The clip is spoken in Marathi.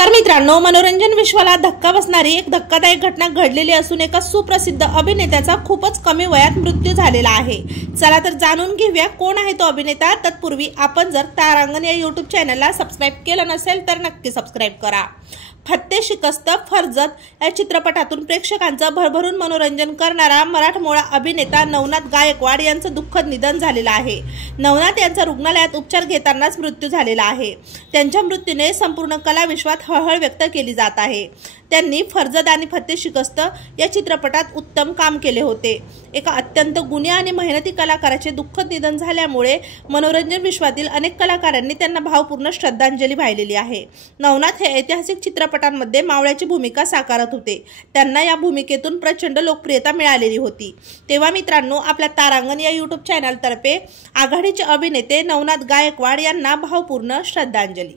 नमस्कार मित्रांनो, मनोरंजन विश्वाला धक्का बसणारी एक धक्कादायक घटना घडलेली असून एका सुप्रसिद्ध अभिनेत्याचा खूपच कमी वयात मृत्यू झालेला आहे। चला तर जाणून घेऊया कोण आहे तो अभिनेता। तत्पूर्वी आपण जर तारांगण या YouTube चॅनलला सबस्क्राइब केलं नसेल तर नक्की सबस्क्राइब करा। फत्ते शिकस्त फर्जत या चित्रपटातून प्रेक्षकांचं भरभरून मनोरंजन करणारा मराठमोळा अभिनेता नवनाथ गायकवाड यांचं दुःखद निधन झालेलं आहे। नवनाथ यांचा रुग्णालयात उपचार घेतानाच मृत्यू झालेला आहे। त्यांच्या मृत्यूने संपूर्ण कला विश्वात हळहळ व्यक्त केली जात आहे। त्यांनी फर्जत आणि फत्ते शिकस्त या चित्रपटात उत्तम काम केले होते। एका अत्यंत गुणी आणि मेहनती कलाकाराचे दुःखद निधन झाल्यामुळे मनोरंजन विश्वातील अनेक कलाकारांनी त्यांना भावपूर्ण श्रद्धांजली वाहिलेली आहे। नवनाथ हे ऐतिहासिक चित्रपटांमध्ये मावळ्याची भूमिका साकारत होते। त्यांना या भूमिकेतून प्रचंड लोकप्रियता मिळालेली होती। तेव्हा मित्रांनो, आपल्या तारांगण या YouTube चॅनल तर्फे आघाडीचे अभिनेते नवनाथ गायकवाड यांना भावपूर्ण श्रद्धांजली।